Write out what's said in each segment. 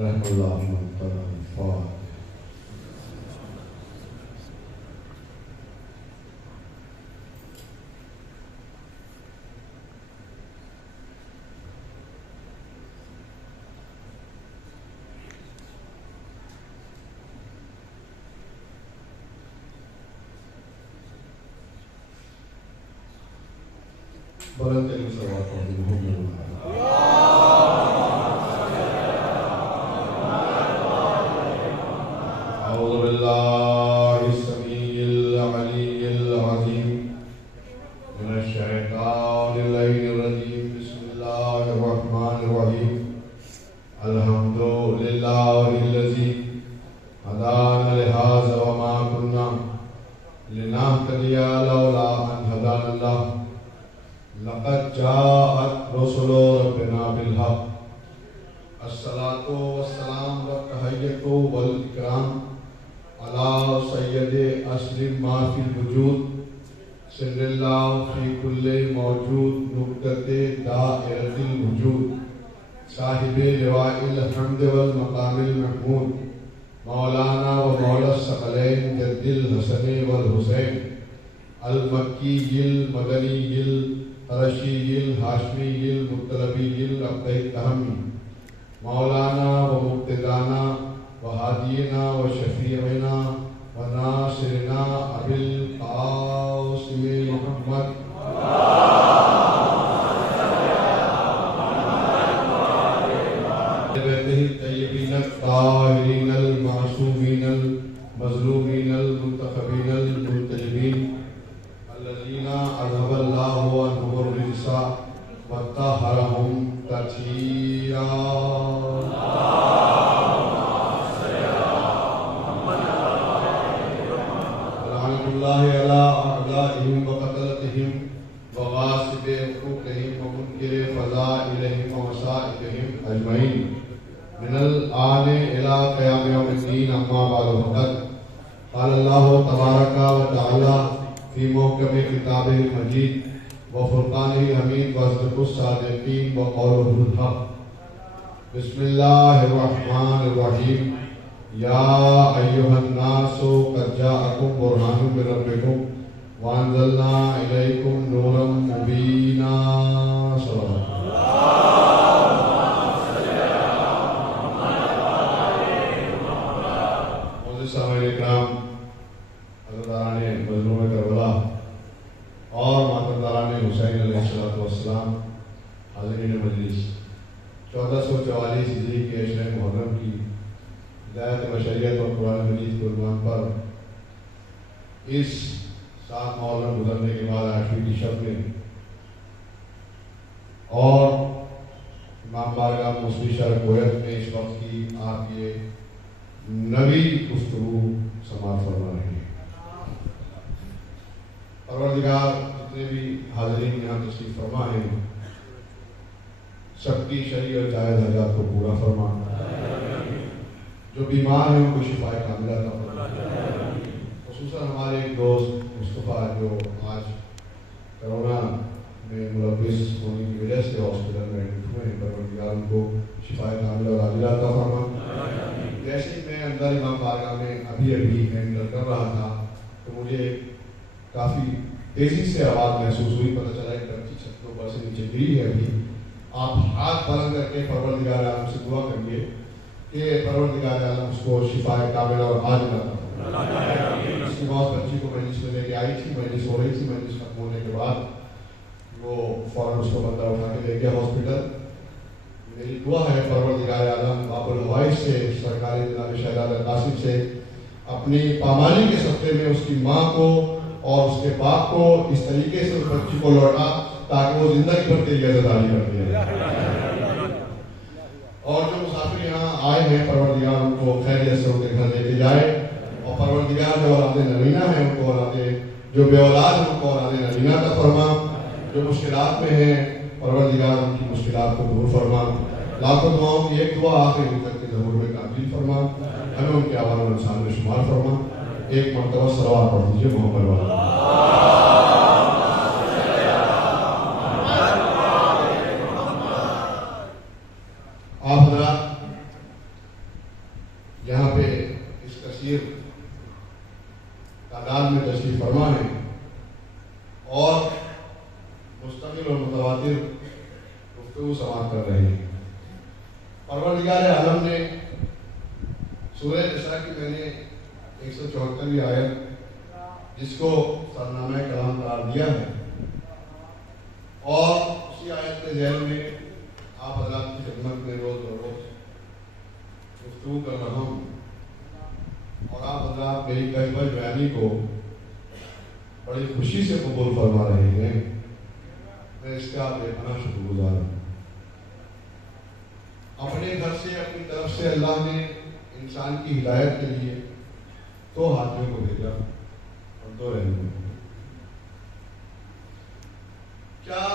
رحم اللہ منتظر الفاتح. بلند ترین صلوات پڑھتے ہیں محمد اعوذ باللہ السمیع العلی العظیم من الشیطان اللعین الرجیم. بسم اللہ الرحمن الرحیم. الحمد للہ الذی ہدانا لہذا وما كنا لنہتدی لولا ان ہدانا اللہ. لقد جاءت رسل ربنا بالحق. الصلاة والسلام والتحیۃ والاکرام علی سید اصل ما فی الوجود سر اللہ فی کل موجود نقطۃ دائرۃ الوجود صاحب لواء الحمد والمقام المحمود مولانا و مولا الثقلین جد الحسن والحسین المکی المدنی القرشی الہاشمی المطلبی العبد التہمی مولانا و مقتدانا و ہادینا و شفیعنا و ناصرنا ابی القاسم محمد بیتہ الطیبین الطاہرین المعصومین المظلومین المنتخبین المنتجبین الذین اذهب اللہ عنہم الرجس وطہرہم تطہیرا. لعنۃ اللہ علی اعدائہم وقتلتہم وغاصب حقوقہم ومنکر فضائلہم ومصائبہم اجمعین من الآن الی قیام یوم الدین. اما بعد فقد قال اللہ تبارک و تعالی فی محکم کتابہ المجید وفرقانہ الحمید واصدق الصادقین وقولہ الحق. بسم اللہ الرحمن الرحیم. یا ایہا الناس قد جاءکم برہان من ربکم وانزلنا الیکم نورا مبینا. سامعین اکرام، حضرتان مظلوم کربلا اور ماتمداران حسین علیہ السلام، حاضرین مجلس، 1444 ہجری کے عشرہ محرم کی ہدایت بشریت اور قرآن مجید کے عنوان پر اس 7 محرم گزرنے کے بعد 8ویں کی شب میں اور امام بارگاہ موسوی شہر کویت میں اس وقت کی آپ یہ نوی گفتگو سماعت فرما رہے ہیں. پروردگار جتنے بھی حاضرین یہاں تشریف فرما ہیں سب کی شرعی اور جائز حاجات کو پورا فرما. جو بیمار ہیں ان کو شفا کاملہ عطا فرما. خصوصاً ہمارے ایک دوست مصطفیٰ جو آج کرونا میں ملوث ہونے کی وجہ سے ہاسپٹل میں ایڈمٹ ہوئے ہیں، پروردگار ان کو شفا کاملہ اور عاجلہ عطا فرما. جیسے ہی میں اندر امام بارگاہ میں ابھی انٹر کر رہا تھا تو مجھے کافی تیزی سے آواز محسوس ہوئی. پتہ چلا کہ کچی چھت کے اوپر سے نیچے گری ہے. ابھی آپ ہاتھ بلند کر کے پروردگار عالم سے دعا کریے کہ پروردگار عالم اس کو شفا کاملہ اور عاجلہ عطا فرمائے. اس کی موت بچی کو مجلس میں لے کے آئی تھی، مجلس ہو رہی تھی. مجلس ختم ہونے کے بعد وہ فوراً اس کو بندہ اٹھا کے لے گیا ہاسپٹل. میری دعا ہے پروردگار عالم باب الحوائج سے سرکاری جناب شہزادہ قاسم سے اپنی پامالی کے صدقے میں اس کی ماں کو اور اس کے باپ کو اس طریقے سے اس بچی کو لوٹا تاکہ وہ زندگی بھر تیری عزتداری کر دے. اور جو مسافر یہاں آئے ہیں پروردگار ان کو خیریت سے ان کے گھر لے کے جائے. اور پروردگار جو اولاد نرینہ ہیں ان کو جو بے اولاد ہیں ان کو اولاد نرینہ عطا فرما. جو مشکلات میں ہیں پروردگار ان کی مشکلات کو دور فرما. لاکھوں دعاؤں کی ایک دعا آخری وقت کے ظہور میں تبدیل فرما. ہمیں ان کے آوان و انسان میں شمار فرما. ایک مرتبہ صلوات پڑھ دیجیے محمد والا. آپ حضرات دیا ہے، اور اسی آیت کے ذیل میں آپ حضرات کی خدمت میں روز بروز گفتگو کر رہا ہوں، اور آپ حضرات میری کلمہ بیانی کو بڑی خوشی سے قبول فرما رہے ہیں۔ میں اس کا بے پناہ شکر گزار ہوں۔ اپنے گھر سے اپنی طرف سے اللہ نے انسان کی ہدایت کے لیے دو حاکموں کو بھیجا اور دو رہنما۔ کیا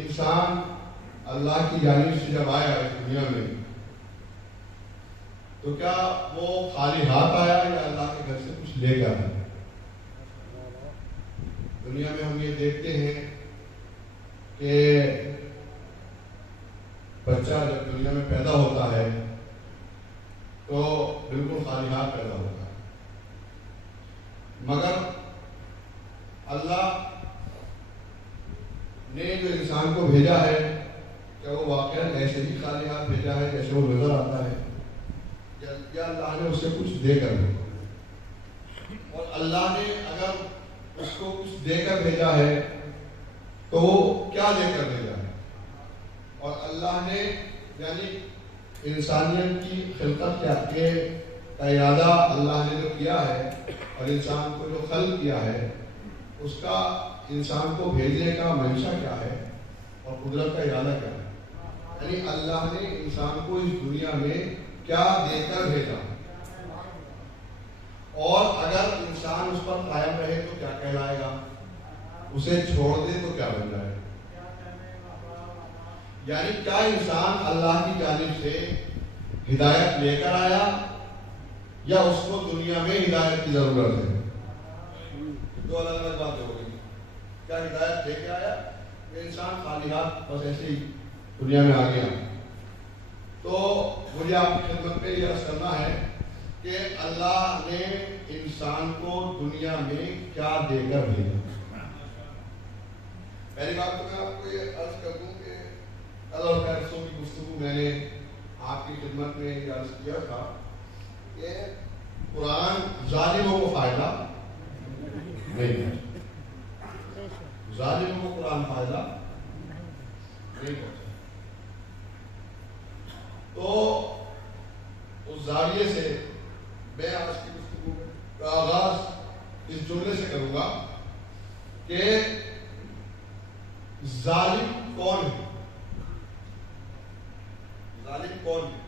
انسان اللہ کی جانب سے جب آیا اس دنیا میں تو کیا وہ خالی ہاتھ آیا یا اللہ کے گھر سے کچھ لے کر آیا؟ دنیا میں ہم یہ دیکھتے ہیں کہ بچہ جب دنیا میں پیدا ہوتا ہے تو بالکل خالی ہاتھ پیدا ہوتا ہے، مگر اللہ نے جو انسان کو بھیجا ہے کیا وہ واقعا ایسے ہی خالی ہاتھ بھیجا ہے جیسے وہ نظر آتا ہے، یا اللہ نے اسے کچھ دے کر بھیجا؟ اور اللہ نے اگر اس کو کچھ دے کر بھیجا ہے تو وہ کیا دے کر بھیجا ہے؟ اور اللہ نے یعنی انسانیت کی خلقت کیا کہ ارادہ اللہ نے جو کیا ہے اور انسان کو جو خلق کیا ہے اس کا انسان کو بھیجنے کا منشا کیا ہے اور قدرت کا ارادہ کیا ہے؟ یعنی اللہ نے انسان کو اس دنیا میں کیا دے کر بھیجا، اور اگر انسان اس پر قائم رہے تو کیا کہلائے گا، اسے چھوڑ دے تو کیا بن جائے؟ یعنی کیا انسان اللہ کی جانب سے ہدایت لے کر آیا یا اس کو دنیا میں ہدایت کی ضرورت ہے؟ دو الگ الگ باتیں ہو گئی۔ کیا ہدایت لے کے آیا کہ انسان خالی ہاتھ بس ایسے ہی دنیا میں آ گیا؟ تو مجھے آپ کی خدمت میں یہ عرض کرنا ہے کہ اللہ نے انسان کو دنیا میں کیا دے کر بھیجا۔ پہلی بات تو میں آپ کو یہ عرض کر دوں کہ کل اور پرسوں کی گفتگو میں نے آپ کی خدمت میں یہ عرض کیا تھا کہ قرآن ظالموں کو فائدہ نہیں پہنچا، ظالموں کو قرآن فائدہ نہیں پہنچا۔ تو اس زاویے سے میں آج کی گفتگو کا آغاز اس جملے سے کروں گا کہ ظالم کون ہے؟ ظالم کون ہے؟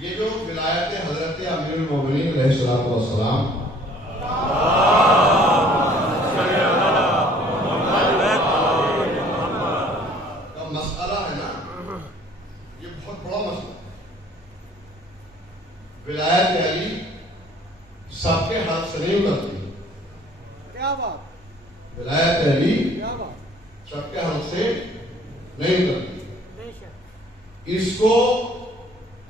یہ جو ولایت حضرت امیر المومنین علیہ الصلوۃ والسلام کا مسئلہ ہے نا، یہ بہت بڑا مسئلہ۔ ولایت علی سب کے ہاتھ سے نہیں اترتی، کیا بات، ولایت علی کیا بات، سب کے ہاتھ سے نہیں اترتی۔ اس کو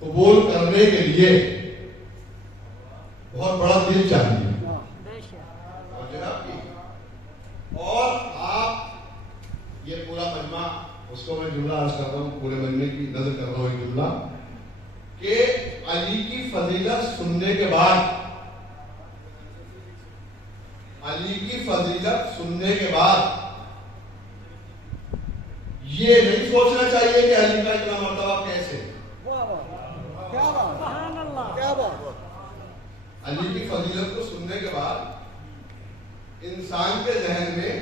قبول کرنے کے لیے بہت بڑا دل چاہیے، اور آپ یہ پورا مجمع، اس کو میں جملہ عرض کرتا ہوں، پورے مجمع کی نظر کر رہا ہوں ایک جملہ کہ علی کی فضیلت سننے کے بعد، علی کی فضیلت سننے کے بعد یہ نہیں سوچنا چاہیے کہ علی کا اتنا مرتبہ کیسے۔ علی کی فضیلت کو سننے کے بعد انسان کے ذہن میں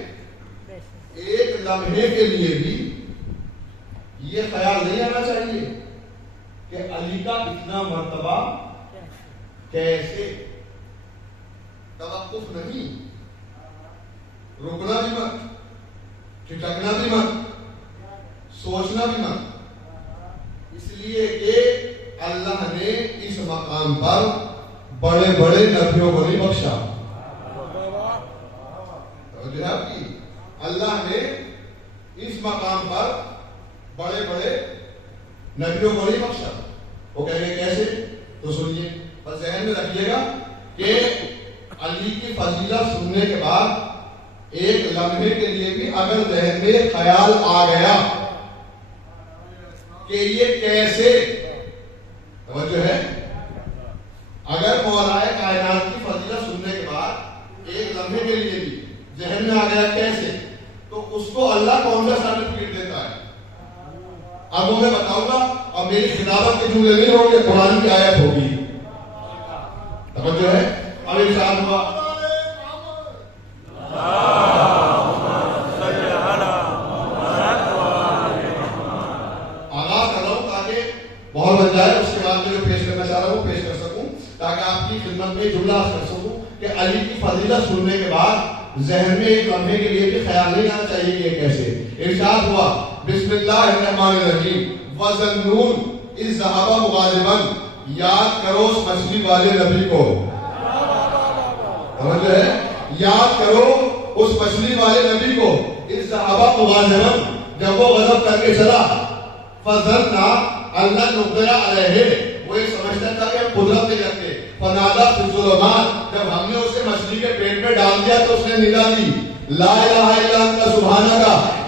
ایک لمحے کے لیے بھی یہ خیال نہیں آنا چاہیے کہ علی کا اتنا مرتبہ کیسے۔ توقف نہیں، رکنا بھی مت، ٹھٹکنا بھی مت، سوچنا بھی مت، اس لیے کہ اللہ نے اس مقام پر بڑے بڑے نبیوں کو نہیں بخشا۔ توجہ ہے آپ کی؟ اللہ نے اس مقام پر بڑے بڑے نبیوں کو نہیں بخشا۔ وہ کہیں گے کیسے؟ تو سنیے، بس ذہن میں رکھیے گا کہ علی کی فضیلت سننے کے بعد ایک لمحے کے لیے بھی اگر ذہن میں خیال آ گیا کہ یہ کیسے، توجہ ہے، اگر مولا کائنات کی فضیلت سننے کے بعد ایک لمحے کے لیے بھی ذہن میں آ گیا کیسے؟ تو اس کو اللہ کون سا سرٹیفکیٹ دیتا ہے؟ اب وہ میں بتاؤں گا اور میری خطابت کے جملے نہیں ہوں گے، قرآن کی آیت ہوگی. توجہ ہے؟ اب ارشاد ہوا آغاز کر رہا ہوں تاکہ ماحول بن جائے. اس کے بعد میں جو پیش کرنا چاہ رہا ہوں پیش کر سکوں تاکہ آپ کی خدمت میں جملہ کر سکوں کہ علی کی فضیلت سننے کے بعد ذہن میں ایک لمحے کے لیے بھی خیال نہیں آنا چاہیے کہ یہ کیسے. ارشاد ہوا بسم اللہ الرحمن الرحیم وَظَنُّونَ اِذْ ذَهَبَ مُغَاضِبًا. یاد کرو اس مچھلی والے نبی کو. سمجھ ہے؟ یاد کرو اس مچھلی والے نبی کو. اِذْ ذَهَبَ مُغَاضِبًا جب وہ غضب کر کے چلا. فَظَنَّ أَن لَّن نُقْدِرَ عَلَيْهِ وہ یہ سمجھتا تھا کہ ہم قدرت نہیں رکھتے. فَنَادَىٰ فِي الظُّلُمَاتِ جب ہم نے اسے مچھلی کے پیٹ میں ڈال دیا تو اس نے ندا دی لا الہ الا انت سبحانک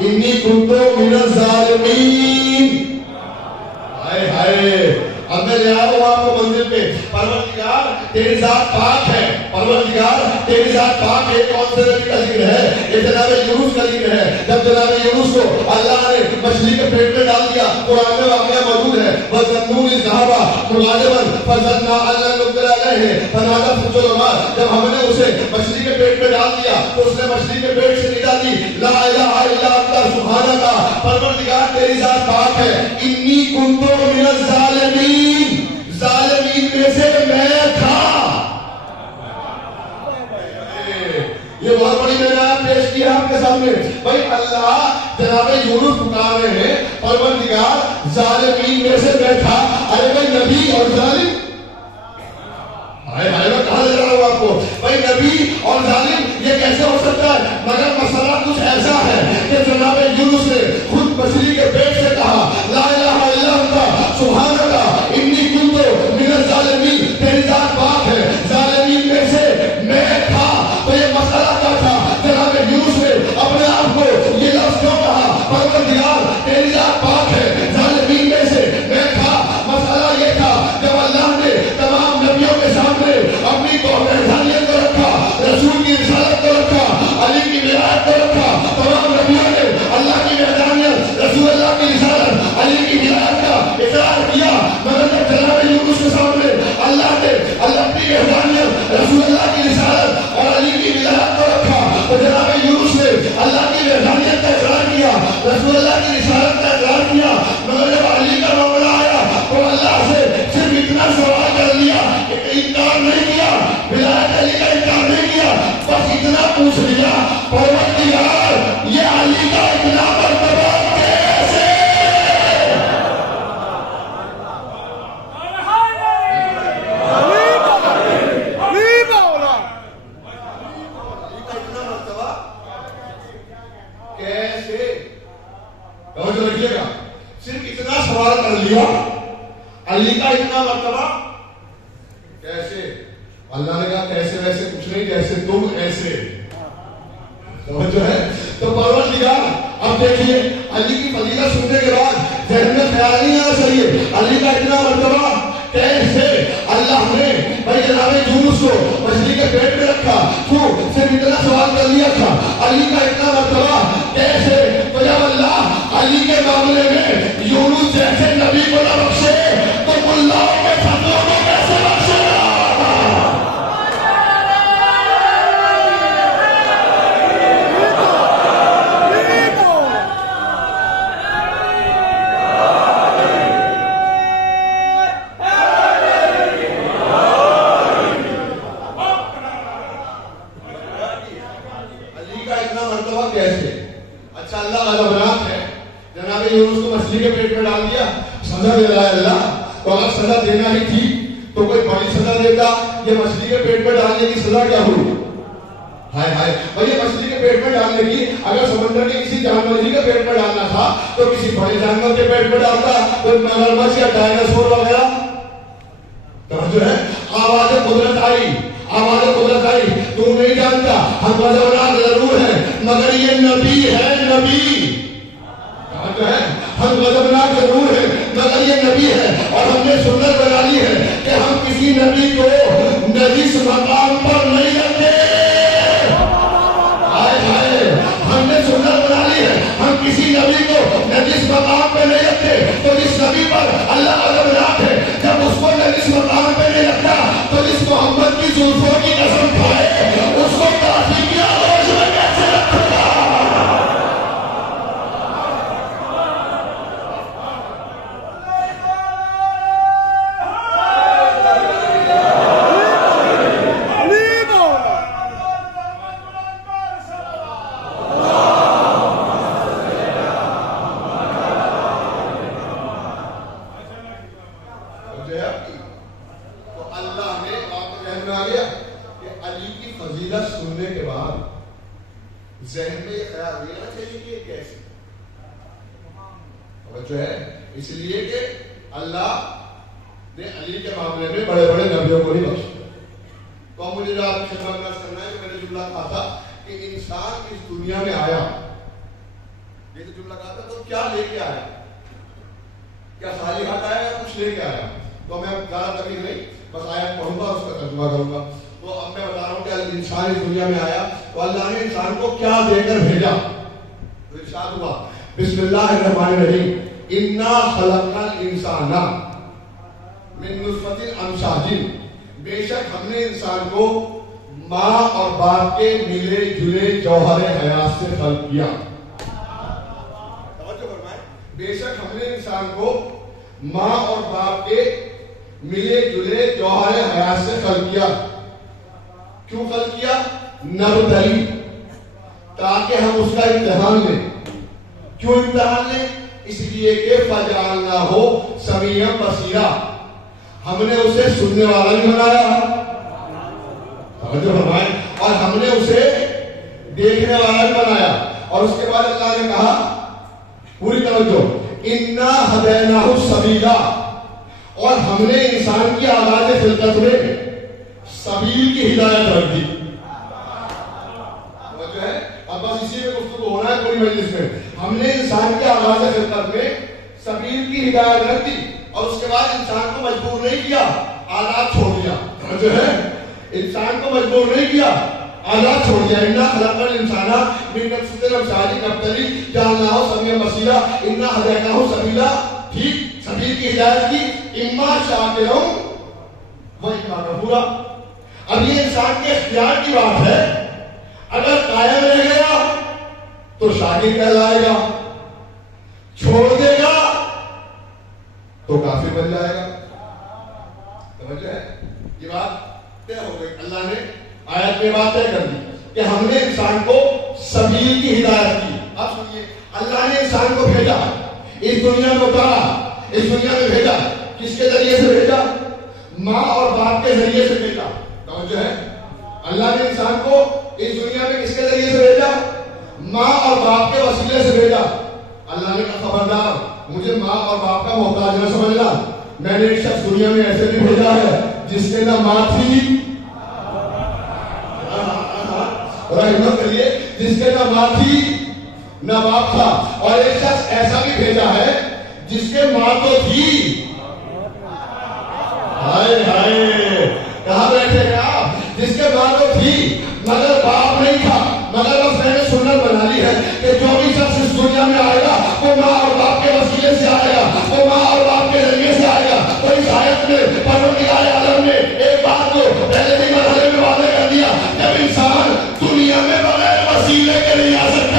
انی کنت من الظالمین. ہائے ہائے. اب میں لے آؤں آپ کو منزل پہ. پروردگار تیری ذات پاک ہے. پروردگار تیری ذات پاک ہے. کون سے نبی کا ذکر ہے؟ یہ جناب یونس کا ذکر ہے. جب جناب یونس کو اللہ نے مچھلی کے پیٹ میں ڈال دیا قرآن میں واقعہ موجود ہے. وَظَنُّونَ إِذْ ذَهَبَ مُغَاضِبًا فَظَنَّ أَن لَّن نُقْدِرَ عَلَيْهِ فَنَادَىٰ فِي الظُّلُمَاتِ جب ہم نے اسے مچھلی کے پیٹ میں ڈال دیا تو اس نے مچھلی کے پیٹ سے ندا دی لا الہ الا انت سبحانک پروردگار تیری ذات پاک ہے. انی کنت من الظالمین ظالمین میں سے میں تھا. یہ بہت بڑی میں نے پیش کیا آپ کے سامنے. بھائی اللہ جناب یونس پکار رہے ہیں پروردگار ظالمین میں سے میں تھا. ارے بھائی نبی اور ظالم میں کہاں لے رہا ہوں آپ کو. بھائی نبی اور ظالم یہ کیسے ہو سکتا ہے؟ مگر مسئلہ کچھ ایسا ہے کہ جناب یونس نے خود مچھلی کے پیٹ سے کہا لا الہ الا انت سبحانک انی کنت من الظالمین تیری ذات پاک ہے ظالمین میں سے میں تھا. تو یہ مسئلہ کیا تھا؟ جناب یونس نے اپنے آپ کو یہ لفظ کیوں کہا پروردگار تیری ذات پاک ہے ظالمین میں سے میں تھا؟ مسئلہ یہ تھا جب اللہ نے تمام نبیوں کے سامنے اپنی توحیدیت کو رکھا، رسول کی رسالت کو رکھا، علی کی ولایت کو رکھا. تمام نبیوں نے اللہ کی وحدانیت، رسول اللہ کی رسالت، علی کی ولایت کا اقرار کیا. مگر جب جناب یونس کے سامنے اللہ نے اپنی وحدانیت، رسول اللہ کی رسالت اور علی کی ولایت کو رکھا تو جناب یونس نے اللہ کی وحدانیت کا اقرار کیا، رسول اللہ کی رسالت کا اقرار کیا. مگر جب علی کا معاملہ آیا تو اللہ سے صرف اتنا سوال کر لیا کہ انکار نہیں کیا، ولایت علی کا انکار نہیں کیا، بس اتنا پوچھ لیا پروردگار یہ علی کا اتنا مرتبہ کیسے؟ توجہ رکھیے گا. صرف اتنا سوال کر لیا علی کا اتنا مرتبہ کیسے؟ اللہ نے کہا کیسے ویسے کچھ نہیں، جیسے تم ایسے. توجہ ہے. تو پروردگار اب دیکھیے علی کی فضیلت سننے کے بعد ذہن میں خیال نہیں آنا چاہیے علی کا اتنا مرتبہ کیسے؟ اللہ نے بھائی جناب یونس کو مچھلی کے پیٹ میں رکھا تو صرف اتنا سوال کر لیا تھا علی کا اتنا مرتبہ کیسے؟ تو جب اللہ علی کے معاملے میں یونس جیسے نبی کو نہ بخشے تو اللہ کے فتووں کو کیسے بخشے گا؟ سزا دینا ہی تھی تو کوئی بڑی سزا دیتا. یہ مچھلی کے پیٹ میں ڈالنے کی سزا کیا ہوئی؟ ہائے ہائے. بھائی یہ مچھلی کے پیٹ میں ڈالنے کی اگر سمندر کے کسی جانور کے پیٹ میں ڈالنا تھا تو کسی بڑے جانور کے پیٹ میں ڈالتا، کوئی مگرمچھ یا ڈائناسور وغیرہ. توجہ ہے. آواز قدرت آئی، آواز قدرت آئی. تم نہیں جانتا ہم غضبناک ضرور ہیں مگر یہ نبی ہے. نبی ہے ہم غضبناک ضرور ہیں مگر یہ نبی ہے اور ہم نے سنت بنا لی ہے کہ ہم کسی نبی کو نجس مقام پر نہیں رکھتے. مقام پہ نہیں رکھتے تو جس نبی پر اللہ کا نام ہے جب اس کو جس مقام پہ نہیں رکھتا تو جس محمد کی زلفوں کی قسم کھائے اس کو کافی کی آواز میں کیسے رکھے گا؟ اس لیے کہ اللہ نے علی کے معاملے میں بڑے بڑے نبیوں کو نہیں بخشا. تو مجھے جو آپ کی خدمت میں کرنا ہے کہ میں نے جملہ کہا تھا کہ انسان اس دنیا میں آیا, یہ تو جملہ کہا تھا, تو کیا لے کے آیا؟ کیا خالی ہاتھ آیا یا کچھ لے کے آیا؟ تو میں زیادہ تکلیف نہیں, بس آیت پڑھوں گا اس کا ترجمہ کروں گا. تو اب میں بتا رہا ہوں کہ انسان اس دنیا میں آیا تو اللہ نے انسان کو کیا دے کر بھیجا؟ تو ارشاد ہوا بسم اللہ الرحمن الرحیم اِنَّا خَلَقْنَا الْإِنسَانَ مِن نُطْفَةٍ أَمْشَاجٍ, بے شک ہم نے انسان کو ماں اور باپ کے ملے جلے جوہر حیات سے خلق کیا. توجہ فرمائیں, بے شک ہم نے انسان کو ماں اور باپ کے ملے جلے جوہر حیات سے خلق کیا. کیوں خلق کیا؟ نبتلی, تاکہ ہم اس کا امتحان لیں. کیوں امتحان لیں؟ اس لیے کہ فَجَعَلْنَاهُ سَمِيعًا بَصِيرًا, ہم نے اسے سننے والا بھی بنایا, توجہ فرمائیں, اور ہم نے اسے دیکھنے والا بھی بنایا. اور اس کے بعد اللہ نے کہا, پوری توجہ, اِنَّا هَدَيْنَاهُ السَّبِيلَ, اور ہم نے انسان کی آغاز خلقت میں سبیل کی ہدایت رکھ دی. توجہ ہے, اب بس اسی میں گفتگو ہونا ہے پوری مجلس میں. ہم نے انسان کے آغاز خلقت میں سبیل کی ہدایت رکھ دی اور اس کے بعد انسان کو مجبور نہیں کیا, آلات چھوڑ دیا. جو ہے انسان کو مجبور نہیں کیا, آلات چھوڑ دیا. اِنَّا خَلَقْنَا الْإِنسَانَ مِن نُطْفَةٍ أَمْشَاجٍ نَبْتَلِيهِ جَعَلْنَاهُ سَمِيعًا بَصِيرًا اِنَّا هَدَيْنَاهُ السَّبِيلَ. ٹھیک, سبیل کی ہدایت کی, اِمَّا شَاكِرًا وَإِمَّا كَفُورًا. اب یہ انسان کے اختیار کی بات ہے, اگر قائم رہ گیا تو شاکر کہلائے گا, چھوڑ دے گا تو کافر بن جائے گا. سمجھ ہے, یہ بات طے ہو گئی. اللہ نے آیت میں بات طے کر دی کہ ہم نے انسان کو سبیل کی ہدایت کی. اب سنیے, اللہ نے انسان کو بھیجا, اس دنیا میں اتارا, اس دنیا میں بھیجا. کس کے ذریعے سے بھیجا؟ ماں اور باپ کے ذریعے سے بھیجا. توجہ ہے, اللہ نے انسان کو اس دنیا میں کس کے ذریعے سے بھیجا؟ ماں اور باپ کے وسیلے سے بھیجا. اللہ نے کہا خبردار, مجھے ماں اور باپ کا محتاج نہ سمجھنا, میں نے ایک شخص دنیا میں ایسے بھی بھیجا ہے جس کے نہ ماں تھی, ہمت کریے, جس کے نہ ماں تھی نہ باپ تھا. اور ایک شخص ایسا بھی بھیجا ہے جس کے ماں تو تھی. ہائے ہائے, کہاں بیٹھے گا آپ؟ جس کے ماں تو تھی مگر باپ نہیں تھا. مگر بس میں نے سنت بنا لی ہے کہ جو بھی شخص اس دنیا میں آئے گا وہ ماں اور باپ کے وسیلے سے آئے گا, وہ ماں اور باپ کے ذریعے سے آئے گا. تو اس آیت میں پروردگار عالم نے ایک بات کو پہلے بھی مرحلے میں واضح کر دیا, جب انسان دنیا میں بغیر وسیلے کے نہیں آ سکتا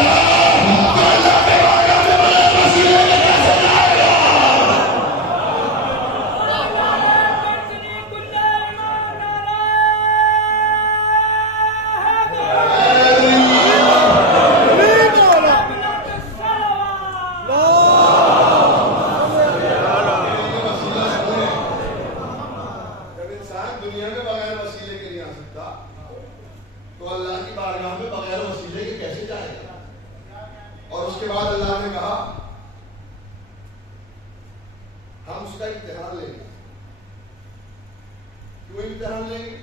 تو اللہ کے بارگاہ میں بغیر وسیلے کے کیسے آئے گا؟ اور اس کے بعد اللہ نے کہا ہم اس کا امتحان لیں گے. کیوں امتحان لیں گے؟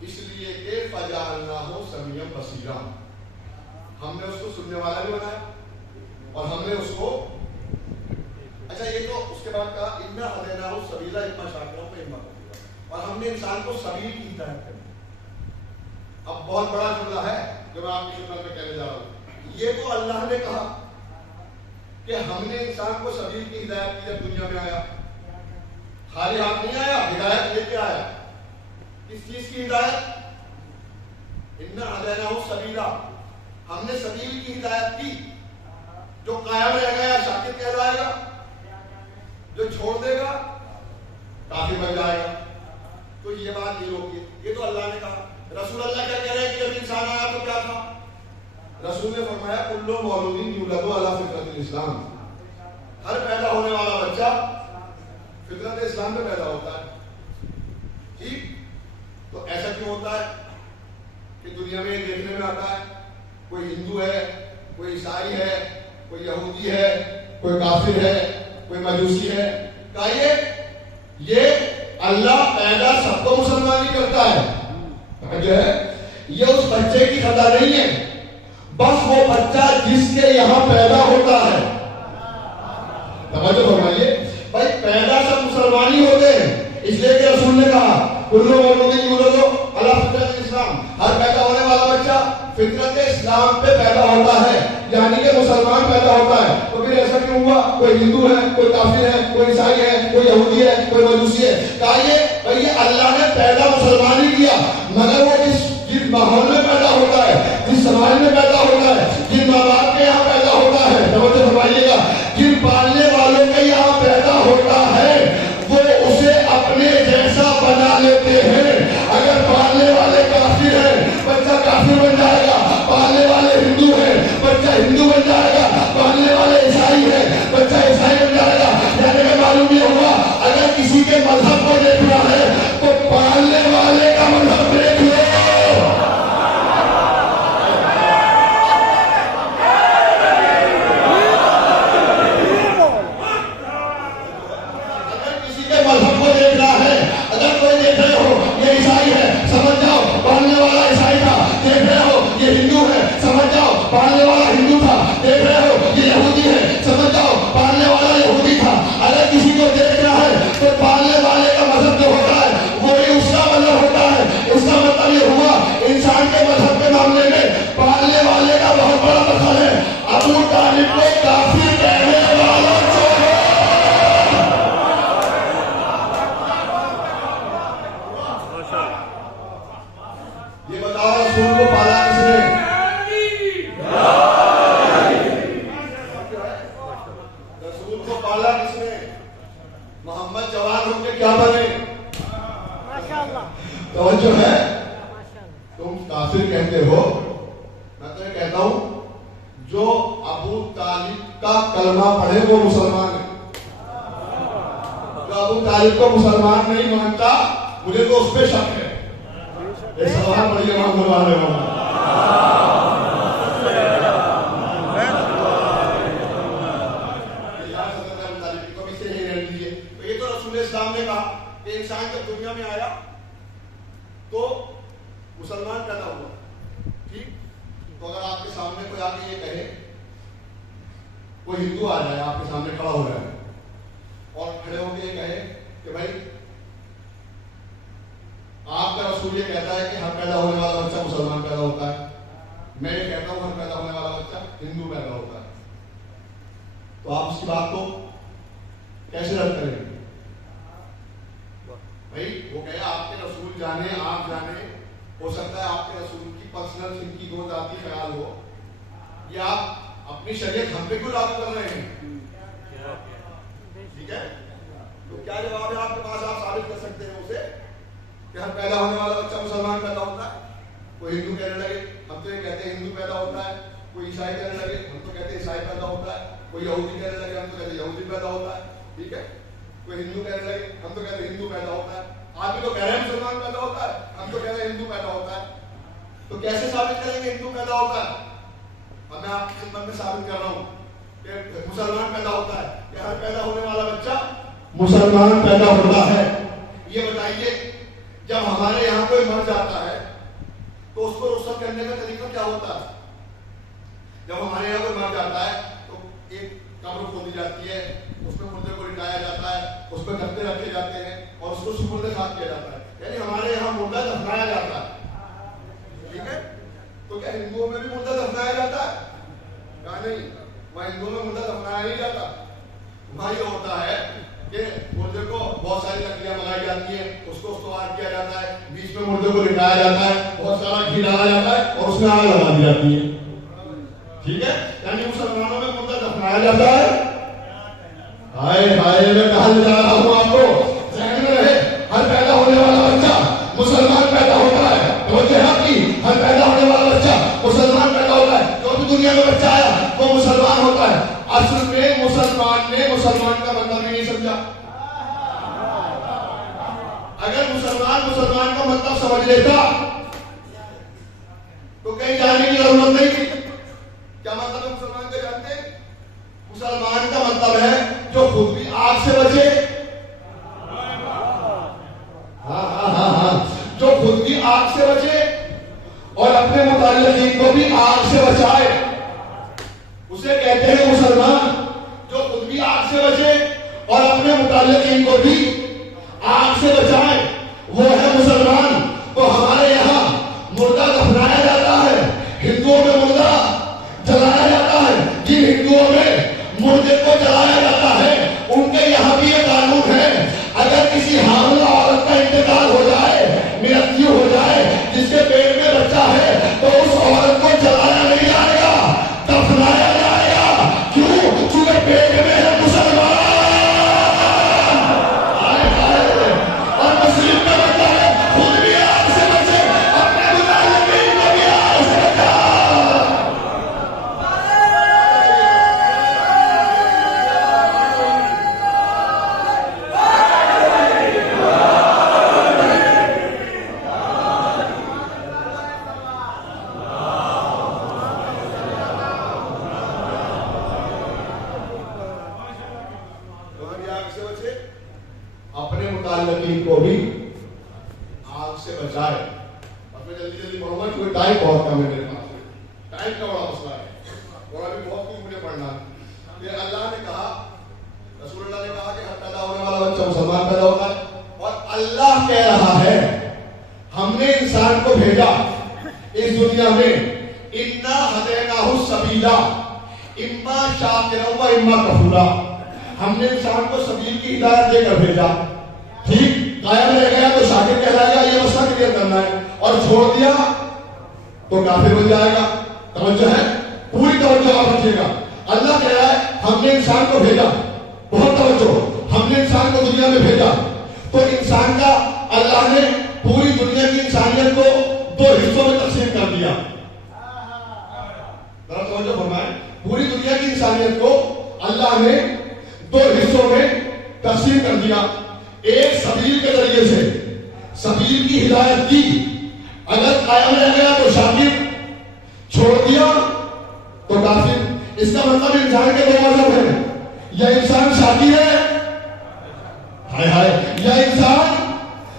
اس لیے کہ فَجَعَلْنَاهُ سَمِيعًا بَصِيرًا, ہم نے اس کو سننے والا بھی بنایا اور ہم نے اس کو, اچھا یہ تو اس کے بعد کہا اِنَّا هَدَيْنَاهُ السَّبِيلَ إِمَّا شَاكِرًا وَإِمَّا كَفُورًا, اور ہم نے انسان کو سبیل کی ہدایت کر دی. اب بہت بڑا جملہ ہے جو میں آپ کی خدمت میں کہنے جا رہا ہوں. یہ تو اللہ نے کہا, کہ ہم نے انسان کو سبیل کی ہدایت کی جب دنیا میں آیا. خالی ہاتھ نہیں آیا, ہدایت لے کے آیا. کس چیز کی ہدایت؟ اِنَّا هَدَيْنَاهُ السَّبِيلَ, ہم نے سبیل کی ہدایت کی. جو قائم رہ گیا شاکر کہلائے گا, جو چھوڑ دے گا کافر بن جائے گا. تو یہ بات نہیں ہوگی. یہ تو اللہ نے کہا. رسول اللہ کیا کہہ رہے ہیں کہ جب انسان آیا تو کیا تھا؟ رسول نے فرمایا کل مولود یولد علی فطرت الاسلام, ہر پیدا ہونے والا بچہ فطرت اسلام میں پیدا ہوتا ہے. ٹھیک, تو ایسا کیوں ہوتا ہے کہ دنیا میں یہ دیکھنے میں آتا ہے کوئی ہندو ہے, کوئی عیسائی ہے, کوئی یہودی ہے, کوئی کافر ہے, کوئی مجوسی ہے. کہیے یہ اللہ پیدا سب کو مسلمان ہی کرتا ہے. جو ہے یہ اس بچے کی خطا نہیں ہے, بس وہ بچہ جس کے یہاں پیدا ہوتا ہے. توجہ فرمائیے بھائی, پیدا سب مسلمان ہی ہوتے ہیں. اس لیے کہ رسول نے کہا کل مولود یولد علی فطرت الاسلام, ہر پیدا ہونے والا بچہ فطرت اسلام پہ پیدا ہوتا ہے, یعنی کہ مسلمان پیدا ہوتا ہے. تو پھر ایسا کیوں ہوا کوئی ہندو ہے, کوئی کافر ہے, کوئی عیسائی ہے, کوئی یہودی ہے, کوئی مجوسی ہے؟ کہیے بھائی اللہ نے پیدا مسلمان ہی کیا, مگر وہ جس ماحول میں پیدا ہوتا ہے, جس سماج میں پیدا ہوتا ہے, جن ماں باپ کے یہاں پیدا ہوتا ہے, توجہ فرمائیے گا, جن پالنے والوں کے یہاں پیدا ہوتا ہے وہ اسے اپنے جیسا بنا لیتے ہیں. اگر پالنے والے کافر ہیں بچہ کافر بن جائے گا, پالنے والے ہندو ہیں بچہ ہندو بن جائے گا, پالنے والے عیسائی ہیں بچہ عیسائی بن جائے گا. یعنی کہ معلوم یہ ہوا اگر کسی کے مذہب کو دیکھنا ہے تو پالنے والے کا مذہب دیکھ لو. پالنے والا ہندو تھا, دیکھ رہے ہو یہ یہودی ہے, سمجھ جاؤ پالنے والا یہودی تھا. اگر کسی کو دیکھنا ہے تو پالنے والے کا مذہب جو ہوتا ہے وہی اس کا مذہب ہوتا ہے. اس کا مطلب یہ ہوا انسان کے مذہب کے معاملے میں پالنے والے کا بہت بڑا دخل ہے. ابو طالب کو کافر کہنے والا یہ بتاؤ رسول کو پالا کس نے؟ محمد جوان ہو کے کیا بنے؟ توجہ ہے. تم کافر کہتے ہو, میں تو یہ کہتا ہوں جو ابو طالب کا کلمہ پڑھے وہ مسلمان ہے. جو ابو طالب کو مسلمان نہیں مانتا مجھے تو اس پہ شک ہے. یہ سوال بڑی امام بنوا رہے ہوں. اسلام نے کہا کہ انسان جب دنیا میں آیا تو مسلمان پیدا ہوا. ٹھیک, تو اگر آپ کے سامنے کوئی آگے یہ کہے, کوئی ہندو آ جائے آپ کے سامنے کھڑا ہو رہا ہے اور کھڑے ہو کے یہ کہے کہ بھائی آپ کا رسول یہ کہتا ہے کہ ہر پیدا ہونے والا بچہ مسلمان پیدا ہوتا ہے, میں یہ کہتا ہوں ہر پیدا ہونے والا بچہ ہندو پیدا ہوتا ہے, تو آپ اس کی بات کو کیسے رد کریں گے؟ بھائی وہ کہے آپ کے رسول جانے, آپ جانے, ہو سکتا ہے آپ کے رسول کی پرسنل ان کی دو ذاتی خیال ہو, یہ آپ اپنی شریعت ہم پہ کیوں لاگو کر رہے ہیں؟ ٹھیک ہے, تو کیا جواب ہے آپ کے پاس؟ آپ ثابت کر سکتے ہیں اسے کہ ہر پیدا ہونے والا بچہ مسلمان پیدا ہوتا ہے. کوئی ہندو کہنے لگے ہم تو یہ کہتے ہیں ہندو پیدا ہوتا ہے, کوئی عیسائی کہنے لگے ہم تو کہتے ہیں عیسائی پیدا ہوتا ہے, کوئی یہودی کہنے لگے ہم تو کہتے ہیں یہودی پیدا ہوتا ہے. ٹھیک ہے, کوئی ہندو کہنے لگے ہم تو کہتے ہیں ہندو پیدا ہوتا ہے. آپ بھی تو کہہ رہے ہیں مسلمان پیدا ہوتا ہے, ہم تو کہہ رہے ہیں ہندو پیدا ہوتا ہے. تو کیسے ثابت کریں گے ہندو پیدا ہوتا ہے؟ اب میں آپ کی خدمت میں ثابت کر رہا ہوں کہ مسلمان پیدا ہوتا ہے, کہ ہر پیدا ہونے والا بچہ مسلمان پیدا ہوتا ہے. یہ بتائیے جب ہمارے یہاں کوئی مر جاتا ہے تو اس کو رخصت کرنے کا طریقہ کیا ہوتا ہے؟ جب ہمارے یہاں کوئی مر جاتا ہے تو ایک قبر کھودی جاتی ہے, اس میں مردے کو لٹایا جاتا ہے, اس میں گتے رکھے جاتے ہیں اور اس کو سپرد خاک کیا جاتا ہے. یعنی ہمارے یہاں مردہ دفنایا جاتا ہے. ٹھیک ہے, تو کیا ہندوؤں میں بھی مردہ دفنایا جاتا ہے؟ کہا نہیں. وہاں ہندوؤں میں مردہ دفنایا نہیں جاتا. وہاں یہ ہوتا ہے کہ مردے کو بہت ساری لکڑیاں منگائی جاتی ہیں, اس کو استوار کیا جاتا ہے, بیچ میں مردے کو لٹایا جاتا ہے, بہت سارا گھی ڈالا جاتا ہے اور اس میں آگ لگا دی جاتی ہے. ٹھیک ہے, یعنی مسلمانوں میں مردہ دفنایا جاتا ہے. ہائے ہائے, میں کہا جا رہا ہوں آپ کو, ذہن میں رہے, ہر پیدا ہونے والا بچہ مسلمان پیدا ہوتا ہے. توجہ ہے آپ کی, ہر پیدا ہونے والا بچہ مسلمان پیدا ہوتا ہے. جو بھی دنیا میں بچہ آیا وہ مسلمان ہوتا ہے. اصل میں مسلمان نے مسلمان کا مطلب نہیں سمجھا. اگر مسلمان کا مطلب سمجھ لیتا تو کہیں جانے کی ضرورت نہیں تھی. کیا مطلب ہے مسلمان کا جانتے ہیں؟ مسلمان کا مطلب ہے جو خود بھی آگ سے بچے. ہاں, جو خود بھی آگ سے بچے اور اپنے متعلقین کو بھی آگ سے بچائے, اسے کہتے ہیں مسلمان. جو خود بھی آگ سے بچے اور اپنے متعلقین کو بھی آگ سے بچائے, وہ ہے مسلمان. تو ہمارے یہاں مردہ دفنایا جاتا ہے, ہندوؤں میں مردہ جلایا جاتا ہے. جن ہندوؤں میں مردے کو جلایا جاتا ہے ان کے یہاں بھی یہ قانون ہے, اگر کسی حاملہ عورت کا انتقال ہو جائے, مرتیو ہو جائے, جس کے پیٹ میں بچہ ہے, تو اس عورت کو جلایا نہیں جائے گا, دفنایا جائے گا. کیوں؟ چونکہ پیٹ میں ہے مسلمان. اور مسلم کا بچہ ہے, خود بھی آگ سے بچے, اپنے متعلقین کو بھی آگ سے بچا. اپنے متعلقین کو بھی آگ سے بچائے. اب میں جلدی پڑھوں گا کیونکہ ٹائم بہت کم ہے میرے پاس, ٹائم کا بڑا مسئلہ ہے اور ابھی بہت کچھ مجھے پڑھنا ہے. کہ اللہ نے کہا, رسول اللہ نے کہا کہ ہر پیدا ہونے والا بچہ مسلمان پیدا ہوتا ہے, اور اللہ کہہ رہا ہے ہم نے انسان کو بھیجا اس دنیا میں, انا ہدیناہ السبیلا اما شاکرا و اما کفورا. ہم نے انسان کو سبیل کی ہدایت دے کر بھیجا. ٹھیک, قائم رہ گیا تو شاکر کہلائے گا, یہ مسئلہ کلیئر کرنا ہے, اور چھوڑ دیا تو کافر بن جائے گا. توجہ ہے, پوری توجہ آپ رکھیے گا. اللہ کہہ رہا ہے ہم نے انسان کو بھیجا, بہت توجہ, ہم نے انسان کو دنیا میں بھیجا. تو انسان کا اللہ نے پوری دنیا کی انسانیت کو دو حصوں میں تقسیم کر دیا. ذرا توجہ فرمائیں, پوری دنیا کی انسانیت کو اللہ نے دو حصوں میں تقسیم کر دیا. ایک سبیل کے ذریعے سے سبیل کی ہدایت کی, اگر قائم رہ گیا تو شاکر, چھوڑ دیا تو کافر. اس کا مطلب انسان کے دو مذہب ہیں, یا انسان شاکر ہے, ہائے ہائے, یا انسان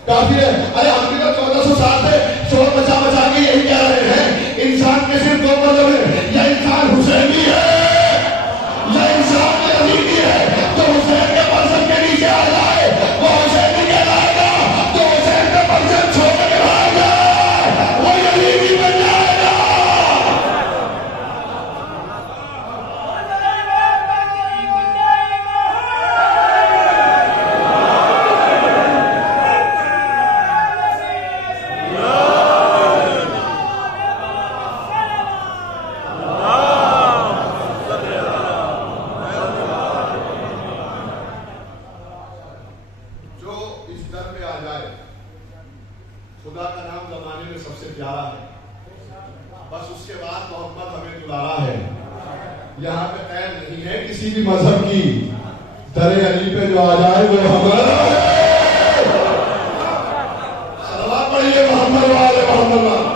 کافر ہے. ارے ہم بھی تو 1400 سال سے شور بچا بچا کے یہی کہہ رہے ہیں, انسان کے صرف دو مذہب ہیں, یا انسان حسینی ہے یا انسان یزیدی ہے. تو حسین کے پرچم کے نیچے آ جائے وہ حسینی کہلائے گا, تو حسین کا پرچم چھوڑ کے بھاگ جائے وہ یزیدی بن جائے گا. خدا کا نام زمانے میں سب سے پیارا ہے, بس اس کے بعد محمد ہمیں دلالا ہے. یہاں پہ قید نہیں ہے کسی بھی مذہب کی, در علی پہ جو آ جائے وہ ہمارا ہے. صلوات پڑھیے محمد والے محمد.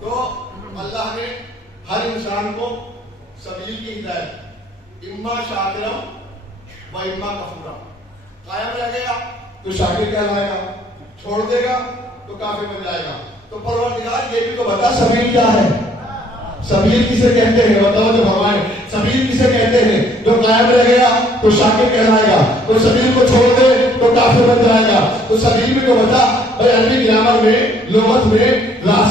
تو اللہ نے ہر انسان کو سبیل کی ہدایت, اما شاکرم و اما کفورا. قائم رہ گیا تو شاکر کہلائے گا, چھوڑ دے گا تو کافر بن جائے گا. تو پروردگار یہ بھی تو بتا سبیل کیا ہے, سبیل کسے کہتے ہیں, بتاؤ جو فرمائے سبیل کسے کہتے ہیں. جو قائم رہ گیا تو شاکر کہلائے گا, تو سبیل کو چھوڑ دے تو وہ کافر بن جائے گا. تو سبیل بھی تو بتا بھائی عربی گرامر میں لغت میں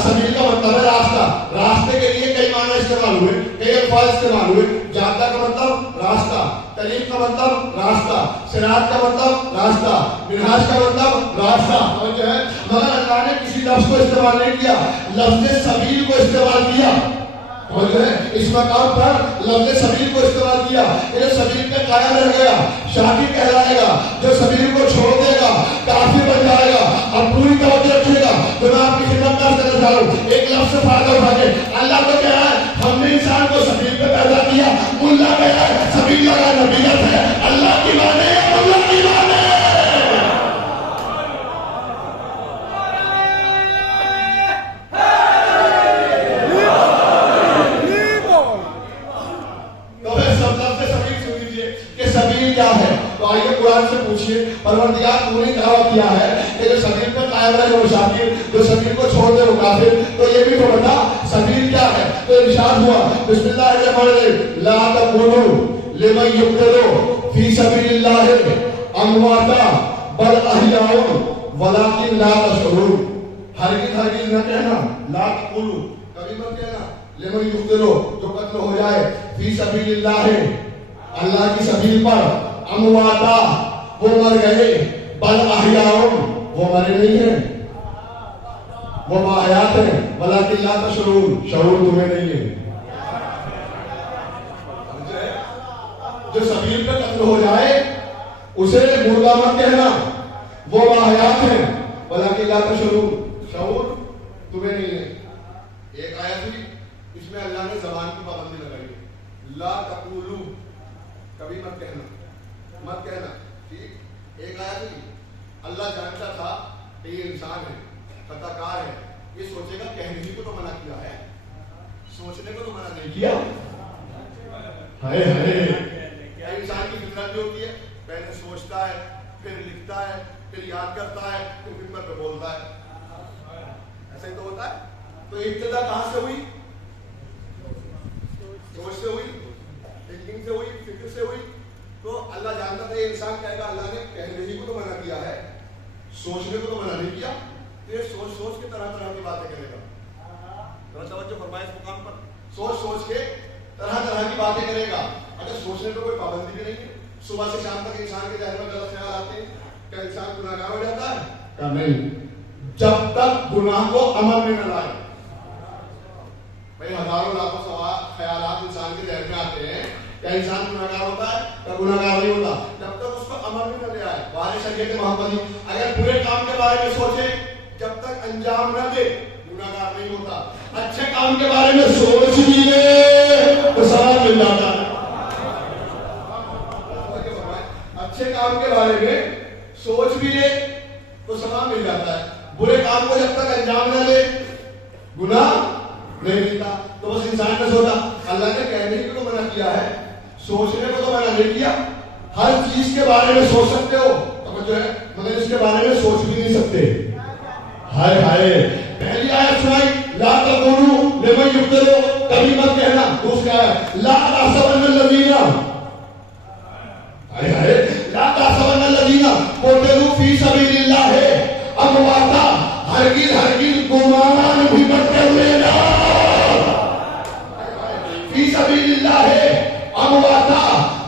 سبیل کا مطلب ہے راستہ. راستے کے لیے کئی معنی استعمال ہوئے, کئی الفاظ استعمال ہوئے. جادہ کا مطلب راستہ, طریق کا مطلب راستہ, صراط کا مطلب راستہ, منہاج کا مطلب راستہ. مگر اللہ نے کسی لفظ کو استعمال نہیں کیا, لفظ سبیل کو استعمال کیا. اس مقام پر لفظ سبیل کو استعمال کیا. یہ سبیل پہ قائم رہ گیا شاکر کہلائے گا, جو سبیل کو چھوڑ دے گا کافر بن جائے گا. اب پوری توجہ رکھیے گا, تو میں آپ کی خدمت کر سکتا ہوں ایک لفظ سے فائدہ اٹھا کے. اللہ کو کہہ رہا ہے ہم نے انسان کو سبیل پہ پیدا کیا. اللہ کہہ رہا ہے سبیل لگا نبیت ہے, اللہ کی مانے اللہ کی مانے. قرآن سے پوچھئے پروردگار تو نے دعویٰ کیا ہے کہ جو سبیل پر قائم رہے وہ شاکر, جو سبیل کو چھوڑ دے وہ کافر. تو یہ بھی تو بتا سبیل کیا ہے. تو ارشاد ہوا بسم اللہ الرحمن الرحیم لا تقولوا لمن يقتل في سبيل الله امواتا بل احیاء ولكن لا تشعرون. ہرگز نہ کہنا لا تقولوا, کبھی مت کہنا لمن يقتل جو قتل ہو جائے فی سبیل اللہ اللہ کی سبیل پر, امواتا وہ مر گئے, بل احیاء وہ مرے نہیں ہیں, وہ باحیات ہیں, ولکن لا تشعرون شعور تمہیں نہیں ہے. جو سبیل پہ قتل ہو جائے اسے مردہ مت کہنا, وہ باحیات ہیں, ولکن لا تشعرون شعور تمہیں نہیں ہے. ایک آیت ہوئی اس میں اللہ نے زبان کی پابندی لگائی, لا تقولوا کبھی مت کہنا, مت کہنا. ٹھیک, ایک آیت ہوئی اللہ جانتا تھا کہ یہ انسان ہے, خطا کار ہے, یہ سوچے گا, کہنے کو تو منع کیا ہے, سوچنے کو تو منع نہیں کیا. ہائے ہائے, کیا انسان کی فطرت جو ہوتی ہے پہلے سوچتا ہے, پھر لکھتا ہے, پھر یاد کرتا ہے, پھر خدمت پہ بولتا ہے, ایسا ہی تو ہوتا ہے. تو ابتدا کہاں سے ہوئی؟ سوچ سے ہوئی, تھنکنگ سے ہوئی, فکر سے ہوئی. تو اللہ جانتا تھا یہ انسان کہے گا اللہ نے کہنے ہی کو تو منع کیا ہے, سوچنے کو تو منع نہیں کیا. پھر سوچ سوچ کے طرح طرح کی باتیں کرے گا. توجہ فرمائے اس مقام پر, سوچ سوچ کے طرح طرح کی باتیں کرے گا. اگر سوچنے کو کوئی پابندی بھی نہیں ہے, صبح سے شام تک انسان کے ذہن میں غلط خیال آتے ہیں, کیا انسان گناہگار ہو جاتا ہے؟ کیا نہیں, جب تک گناہ کو عمل میں نہ لائے. بھائی ہزاروں لاکھوں سوال خیالات انسان کے ذہن میں آتے ہیں, کیا انسان گناہگار ہوتا ہے؟ کیا گناہگار نہیں ہوتا؟ جب تک اس کو عمل میں نہ لے آئے. وارث شریعت محمدی اگر برے کام کے بارے میں سوچے جب تک انجام نہ دے گناہگار نہیں ہوتا. اچھے کام کے بارے میں سوچ بھی لے تو ثواب مل جاتا ہے. اچھے کام کے بارے میں سوچ بھی لے تو ثواب مل جاتا ہے. برے کام کو جب تک انجام نہ دے گناہ نہیں ملتا. تو بس انسان نے سوچا, اللہ نے کہنے کو تو منع کیا ہے, سوچنے کو تو منع نہیں کیا. ہر چیز کے بارے میں سوچ سکتے ہو جو ہے, مگر اس کے بارے میں سوچ بھی نہیں سکتے. ہائے ہائے, پہلی آیت سنائی لا تقولوا لمن يقتل, کبھی مت کہنا. دوسری آیت لا تحسبن الذين, ہائے ہائے, لا تحسبن الذين قتلوا في سبيل الله امواتا, ہرگز ہرگز گمان بھی مت کرنا. فی سبیل اللہ امواتا,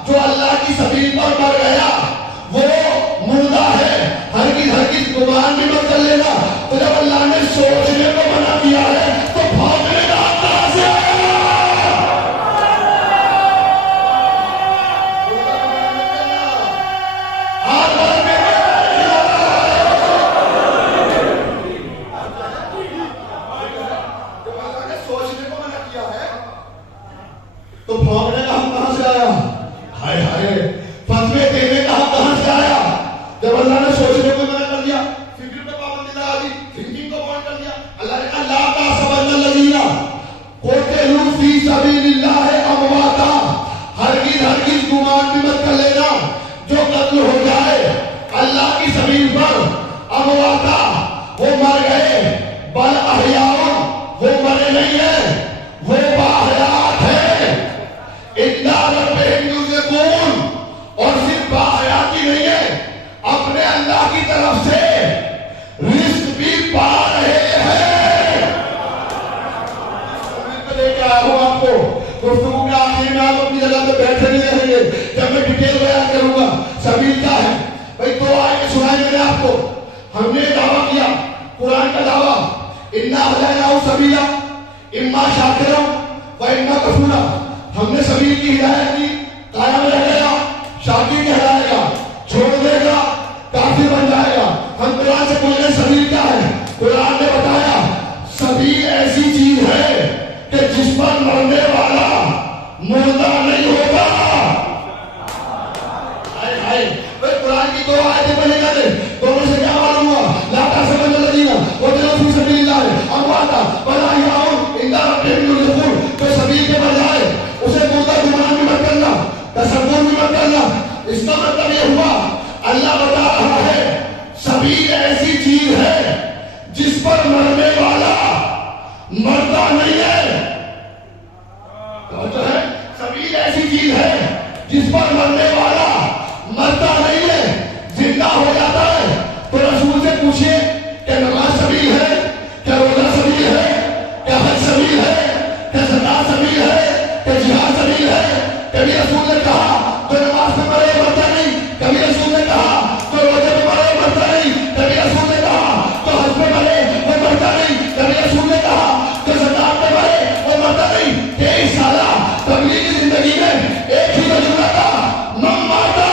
جو اللہ کی سبیل پر مر گیا وہ مردہ ہے, ہرگز ہرگز گمان بھی مت کر لینا. تو جب اللہ نے سوچنے کو منع کیا ہے تو بھاگنے کا کہاں سے آیا؟ جب اللہ نے سوچنے کو منع کیا ہے تو بھاگنے کا ہم کہاں سے آیا؟ ہائے ہائے, فتوے دینے کا ہم کہاں سے آیا؟ جب اللہ نے سوچنے کو منع کر دیا, فکر پہ پابندی لگا دی, تھنکنگ کو بند کر دیا, بھائی دو آیتیں سنائے میں نے آپ کو. ہم نے دعویٰ کیا قرآن کا دعویٰ اِنَّا هَدَيْنَاهُ السَّبِيلَ إِمَّا شَاكِرًا وَإِمَّا كَفُورًا. ہم نے سبیل کی ہدایت کی, قائم رہے گا, شاکر کہلائے گا, چھوڑ دے گا کافر بن جائے گا. ہم قرآن سے پوچھ رہے سبیل کیا ہے؟ قرآن نے بتایا سبیل ایسی چیز ہے کہ جس پر مرنے والا مردہ نہیں ہوگا. قرآن کی دو آیتیں پڑھنے کا دے, دونوں سے کیا معلوم ہوا؟ لا تحسبن الذین قتلوا فی سبیل اللہ امواتا بل احیاء عند ربہم یرزقون. جو سبیل کے بجائے اسے مردہ گمان بھی مت کرنا, تصور بھی مت کرنا. اس کا مطلب یہ ہوا اللہ بتا رہا ہے سبیل ایسی چیز ہے جس پر مرنے والا مرتا نہیں ہے. جو ہے سبیل ایسی چیز ہے جس پر مرنے والا مرتا نہیں ہے, زندہ ہو جاتا ہے. تو رسول سے پوچھئے کہ نماز سبیل ہے, کیا روزہ سبیل ہے, کیا حج سبیل ہے, کیا زکات سبیل ہے, کیا جہاد سبیل ہے. کبھی رسول نے کہا تو نماز پہ مرے مرتا نہیں, کبھی رسول نے کہا تو روزے پہ مرے مرتا نہیں, کبھی رسول نے کہا تو حج پہ مرے وہ مرتا نہیں, کبھی رسول نے کہا تو زکات پہ مرے وہ مرتا نہیں. 23 سالہ تبلیغی زندگی میں ایک ہی تجربہ تھا, من ماتا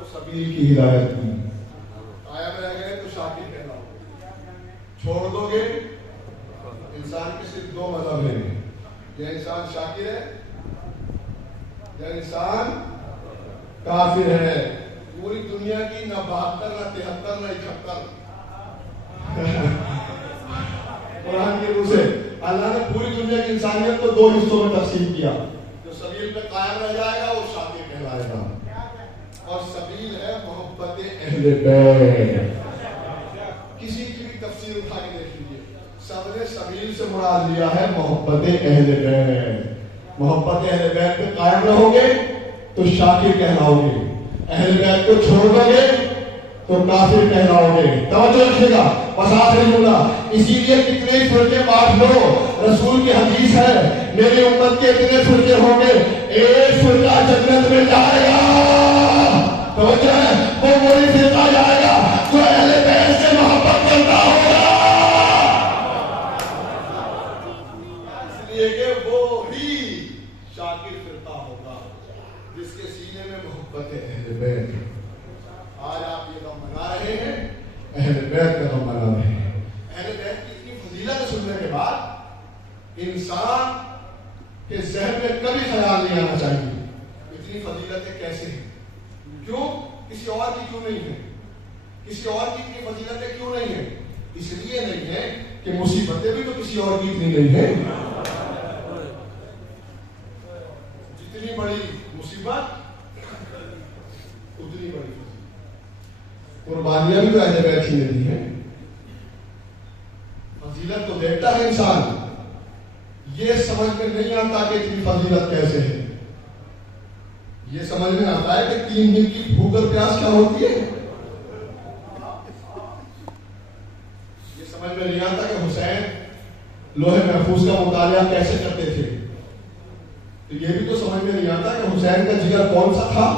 کو سبیل کی ہدایت کی. قائم رہ گئے تو شاکر کہلاؤ گے. چھوڑ دو گے انسان کے صرف دو مذہب ہیں, یا انسان شاکر ہے یا انسان کافر ہے. پوری دنیا کی نہ 72 نہ 73 نہ 71 قرآن کے روح سے اللہ نے پوری دنیا کی انسانیت کو دو حصوں میں تقسیم کیا. جو سبیل پہ قائم رہ جائے گا وہ شاکر کہلائے گا, اور سبیل ہے محبت اہل بیت. کسی کی بھی تفسیر اٹھا کے دیکھ لیجیے, سب نے سبیل سے مراد لیا ہے محبت اہل بیت. محبت اہل بیت پہ قائم رہو گے تو شاکر کہلاؤ گے, اہل بیت کو چھوڑ دو گے تو کافر کہلاؤ گے. توجہ رکھیے گا. بس آخری جملہ, اسی لیے کتنے ہی فرقے بانٹ لو, رسول کی حدیث ہے میری امت کے اتنے فرقے ہوں گے, ایک فرقہ جنت میں جائے گا. توجہ ہے, وہ وہی فرقہ جائے گا جو اہل بیت سے محبت کرتا ہوگا. اس لیے کہ وہی شاکر فرقہ ہوگا جس کے سینے میں محبت ہے اہل بیت. آج آپ یہ غم منا رہے ہیں, اہل بیت کا غم منا رہے ہیں. اہل بیت کی اتنی فضیلت سننے کے بعد انسان کے ذہن میں کبھی خیال نہیں آنا چاہیے اتنی فضیلتیں کیسے ہیں, کیوں, کسی اور کی کیوں نہیں ہے, کسی اور کی اتنی فضیلتیں کیوں نہیں ہیں. اس لیے نہیں ہے کہ مصیبتیں بھی تو کسی اور کی اتنی نہیں ہیں. جتنی بڑی مصیبت اتنی بڑی قربانیاں بھی تو اہل بیت ہی دی ہیں. فضیلت تو دیکھتا ہے انسان, یہ سمجھ میں نہیں آتا کہ اتنی فضیلت کیسے ہے. یہ سمجھ میں آتا ہے کہ 3 دن کی بھوک اور پیاس کیا ہوتی ہے. یہ سمجھ میں نہیں آتا کہ حسین لوہے محفوظ کا مطالعہ کیسے کرتے تھے. تو یہ بھی تو سمجھ میں نہیں آتا کہ حسین کا جگر کون سا تھا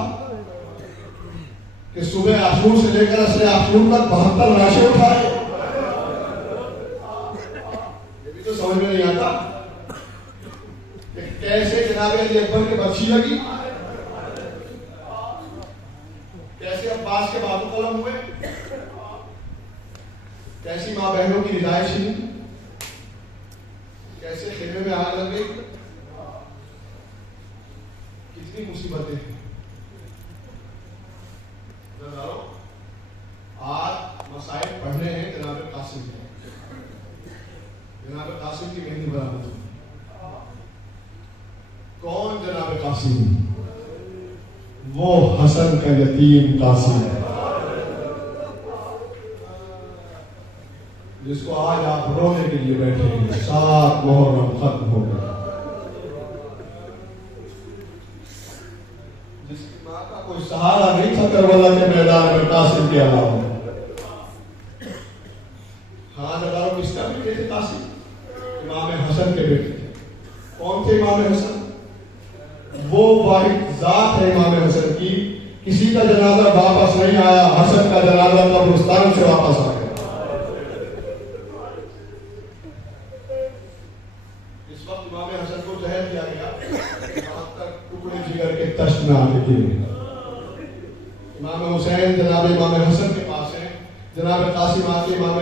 کہ صبح عاشور سے لے کر عصر عاشور تک 72 لاشیں اٹھائے. یہ بھی تو سمجھ میں نہیں آتا کہ کیسے جناب علی اکبر کے بخشی لگی, کیسے عباس کے بازو قلم ہوئے, کیسی ماں بہنوں کی رضائش ہوئی, کیسے خیمے میں آگ لگ گئی. کتنی مصیبتیں ہیں. آج مسائل پڑھنے ہیں جناب قاسم کی, جناب قاسم کی مہندی برآمد ہوئی. کون جناب قاسم؟ وہ حسن کا یتیم قاسم ہے جس کو آج آپ رونے کے لیے بیٹھے ہیں. 7 محرم ختم ہو گیا. جس کی ماں کا کوئی سہارا نہیں تھا کربلا کے میدان میں قاسم کے علاوہ. ہاں ہزاروں رشتہ بھی تھے قاسم, امام حسن کے بیٹے تھے. کون تھے امام حسن؟ وہ واحد ذات ہے امام حسن کی, کسی کا جنازہ واپس نہیں آیا, حسن کا جنازہ قبرستان سے واپس آ گیا. اس وقت امام حسن کو زہر دیا گیا, وہاں تک ٹکڑے جگر کے تشت میں آنے کے لیے. امام حسین جناب امام حسن کے پاس ہیں, جناب قاسم آ کے امام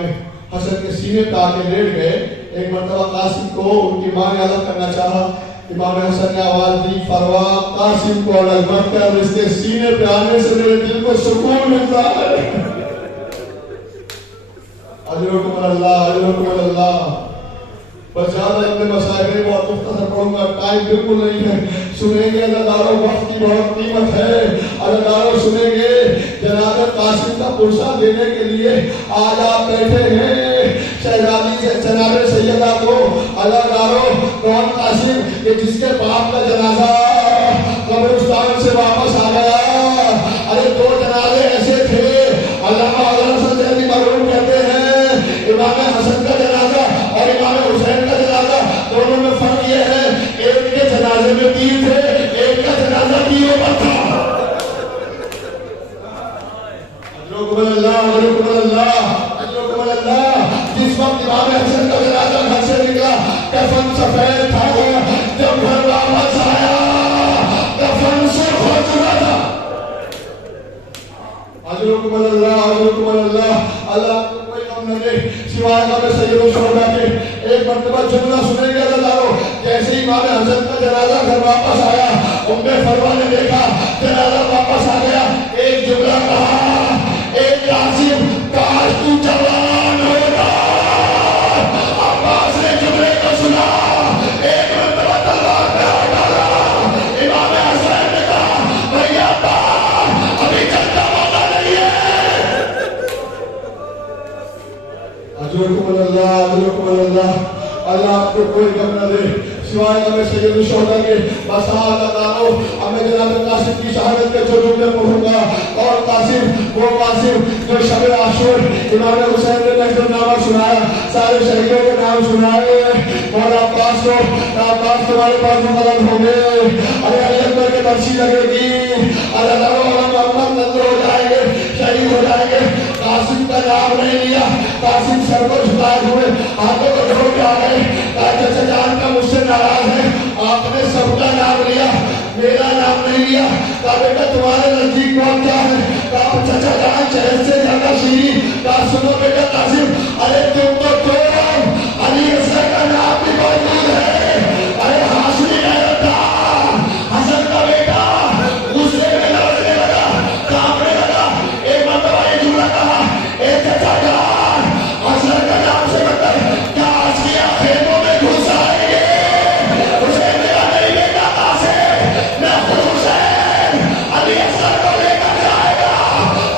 حسن کے سینے پہ آ کے لیٹ گئے. ایک مرتبہ قاسم کو ان کی ماں نے الگ کرنا چاہا. امام حسن نے آواز دی, فروا قاسم کو الگ مت کر, اس کے سینے پہ آنے سے میرے دل کو سکون ملتا ہے. اجرکم اللہ, اجرکم اللہ. بس زیادہ اپنے مسائل میں بہت مختصر پڑھوں گا, ٹائم بالکل نہیں ہے. سنیں گے اداکاروں, وقت کی بہت قیمت ہے. اداکاروں سنیں گے جناب قاسم کا پرسہ دینے کے لیے آج آپ بیٹھے ہیں. شہزادی سے جناب سیدہ کو اداکاروں, کون قاسم کہ جس کے باپ کا جنازہ قبرستان سے واپس آ گیا. ارے 2 جنازے ایسے تھے. علامہ حضرت دہلوی مرحوم کہتے ہیں امام حسن کا جنازہ اور امام حسین کا جنازہ دونوں میں فرق یہ ہے, ایک کے جنازے میں 3 تھے, ایک کا جنازہ 3 پر تھا. اجرکم اللہ, اجرکم اللہ, اجرکم اللہ. جس وقت امام حسن کا جنازہ گھر سے نکلا, کفن سفید تھا, جب گھر واپس آیا کفن سرخ ہو چکا تھا. اجرکم اللہ اجرکم اللہ، اللہ آپ کو کوئی کم نہ دے سوائے امام سید الشہداء کے۔ ایک مرتبہ جملہ سنیں گے اللہ تعالیٰ، جیسے ہی امام حسن کا جنازہ گھر واپس آیا، ام فروا نے دیکھا جنازہ واپس آ گیا، ایک جملہ کہا، اے قاسم کاش تو جوان ہوگا۔ عباس نے جملے کو سنا، ایک مرتبہ تلوار پہ ہاتھ ڈالا، امام حسین نے کہا بھیا ابھی چلتا موقع نہیں ہے۔ اجرکم اللہ اجرکم اللہ، اللہ آپ کو کوئی کم نہ دے سوائے ہمیں سید الشہداء کے۔ بس اللہ تعالیٰ ہمیں جناب قاسم کی شہادت کے جو جملے پڑھوں گا، اور قاسم وہ قاسم جو شب عاشور امام حسین نے نظر نامہ سنایا، سارے شہیدوں کے نام سنائے، مولا عباس کو عباس تمہارے پاس مقرر ہوں گے، ارے علی اکبر کے برسی لگے گی، اللہ تعالیٰ محمد نظر ہو جائیں گے، شہید ہو جائیں گے۔ قاسم کا نام نہیں لیا، قاسم سر کو جھکائے ہوئے ہاتھوں کو جوڑ کے آ گئے، کہا چچا جان کا مجھ سے ناراض ہے، آپ نے سب کا نام لیا میرا نام نہیں لیا، کہا بیٹا تمہارے نزدیک کون کیا ہے، کہا چچا جان شہر سے زیادہ شیریں، کہا سنو بیٹا قاسم، ارے تم تو تم علی اصغر کا نام بھی موجود ہے، ارے ہاشمی نہیں تھا، حسن کا بیٹا غصے میں لڑنے لگا، کانپنے لگا، ایک مرتبہ یہ جملہ کہا، اے چچا جان حسن کا نام سے مطلب کیا آسیہ خیموں میں گھس آئیں گے، اسے میرا نہیں بیٹا قاسم، میں خود حسین علی اصغر کو لے کر جائے گا،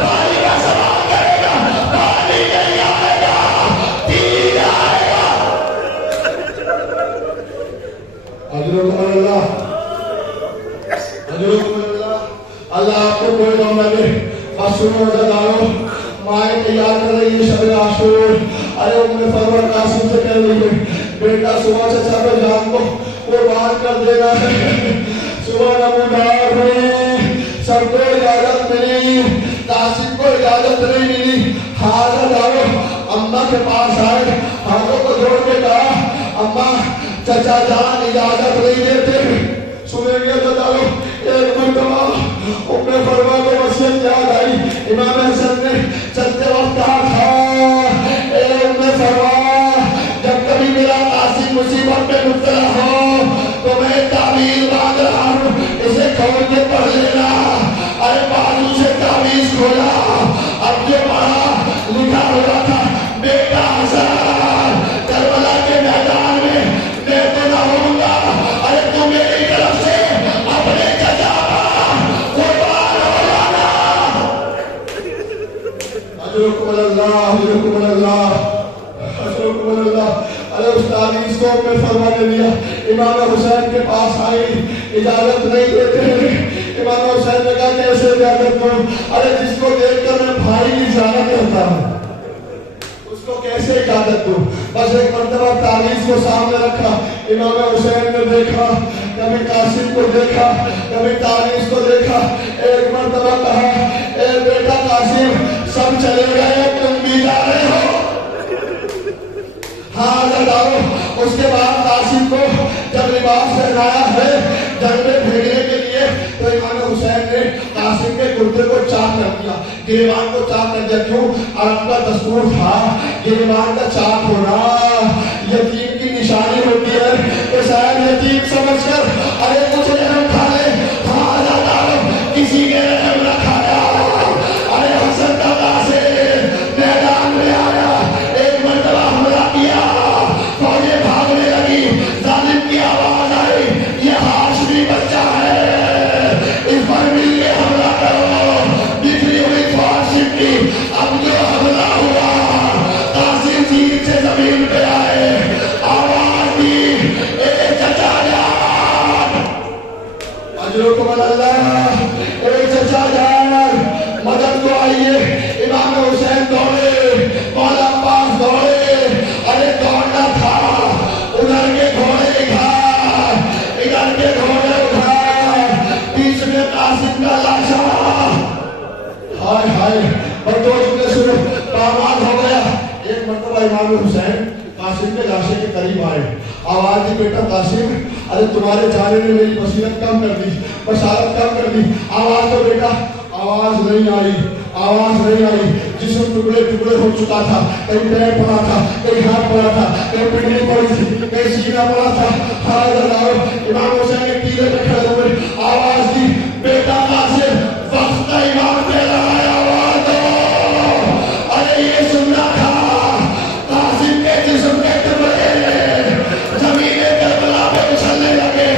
پانی کا سوال کرے گا، پانی نہیں آئے گا، تیر آئے گا۔ اجرکم اللہ اجرکم اللہ، اللہ آپ کو کوئی غم نہ دے۔ بس سنو عزیزانو، مائیں تیار کر رہی ہے شب عاشور، ارے ام فروا قاسم سے کہہ رہی ہے بیٹا صبح چچا کو جان کو قربان کر دینا ہے، صبح نمودار ہوئی، سب کو اجازت ملی، قاسم کو اجازت نہیں ملی، حاضر آؤ، اماں کے پاس آئے، ہاتھوں کو جوڑ کے کہا اماں چچا جان اجازت نہیں دیتے۔ سنیں گے تو ڈالو، ایک مرتبہ ام فروا کو وصیت یاد آئی، امام حسن نے چلتے وقت کہا تھا اے ام فروا جب کبھی میرا قاسم مصیبت میں مبتلا ہو تو میں تعویذ باندھ رہا ہوں، اسے کھول کے پڑھ لینا۔ ارے بازو سے تعویذ کھولا، اب جو پڑھا لکھا ہوا تھا بیٹا حسن کربلا کے میدان میں میں تو نہ ہوں گا، ارے تو میری طرف سے اپنے چچا قربان ہو جانا۔ اجرکم اللہ اجرکم اللہ اجرکم اللہ۔ ارے اس تعویذ کو میں فرما نے دیا، امام حسین کے پاس آئی، اجازت نہیں دیتے، امام حسین نے کہا کیسے اجازت دوں، ارے جس کو دیکھ کر میں بھائی کی اجازت کرتا ہوں اس کو کیسے اجازت دوں۔ بس ایک مرتبہ تعویذ کو سامنے رکھا، امام حسین نے دیکھا، کبھی قاسم کو دیکھا، کبھی تعویذ کو دیکھا، ایک مرتبہ کہا اے بیٹا قاسم سب چلے گئے تم بھی جا رہے ہو؟ ہاں لگاؤ۔ اس کے بعد قاسم کو جب لباس پہنایا ہے جنگ میں بھیجنے کے لیے تو امام حسین نے قاسم کے کرتے کو چاک کر دیا، گریبان کو چاک کر دیا۔ کیوں؟ عرب کا دستور تھا گریبان کا چاک ہونا یتیم کی نشانی ہوتی ہے، تو شاید یتیم سمجھ کر ارے کچھ رحم کھا لے، ہاں لگاؤ کسی کے رحم نہ کھایا۔ ارے حسن کا قاسم میدان میں آیا، ایک مرتبہ حملہ کیا، فوجیں بھاگنے لگی، ظالم کی آواز آئی یہ ہاشمی بچہ ہے، اس پر مل کے حملہ کرو، بکھری ہوئی فوج کی۔ اب جو حملہ ہوا قاسم تیر سے زمین پہ آئے، آواز دی اے چچا جان اجرکم اللہ، اے چچا جان مدد کو آئیے۔ امام حسین دوڑے، مولا عباس دوڑے، ارے دوڑنا تھا، ادھر کے گھوڑے ادھر، ادھر کے گھوڑے ادھر، بیچ میں قاسم کا لاشا، ہائے ہائے بردوش نے سنو آواز ہو گیا۔ ایک مرتبہ امام حسین قاسم کے لاشے کے قریب آئے، آواز دی بیٹا قاسم ارے تمہارے جانے نے میری بصیرت کم کر دی، بشارت کم کر دی، آواز تو بیٹا آواز نہیں آئی۔ آواز نہیں آئی. جسم ٹکڑے ٹکڑے ہو چکا تھا. کہیں پیر پڑا تھا, کہیں ہاتھ پڑا تھا, کہیں پنڈلی پڑی تھی, کہیں سینہ پڑا تھا. امام حسین کے ٹیلے پہ کھڑے ہوئے آواز دی, بیٹا قاسم وقت کا امام دے رہا ہے, آواز دو. ارے یہ سننا تھا قاسم کے جسم کے ٹکڑے زمین کربلا پہ اچھلنے لگے.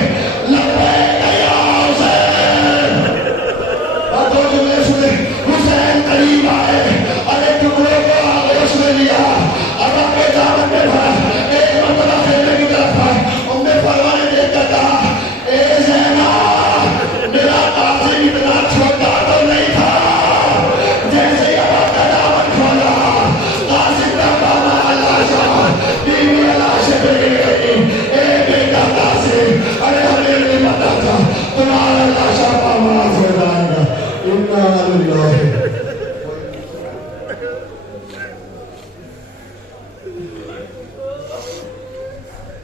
لبیک یا حسین. اور دو جملے سنے, حسین قریب آئے, ارے ٹکڑوں کو آغوش میں لیا, ابا کے دامن میں بھرا, ایک مرتبہ خیمے کی طرف آئے. ام فرما نے دیکھ کر کہا, اے زینب, میرا قاسم اتنا چھوٹا تو نہیں تھا. جیسے ہی ابا کا دامن کھولا, قاسم کا بابا لاشا, بیوی لاشے پہ گر گئی. اے بیٹا قاسم, ارے ہمیں نہیں پتا تھا تمہارا لاشا پاماز ہو جائے گا.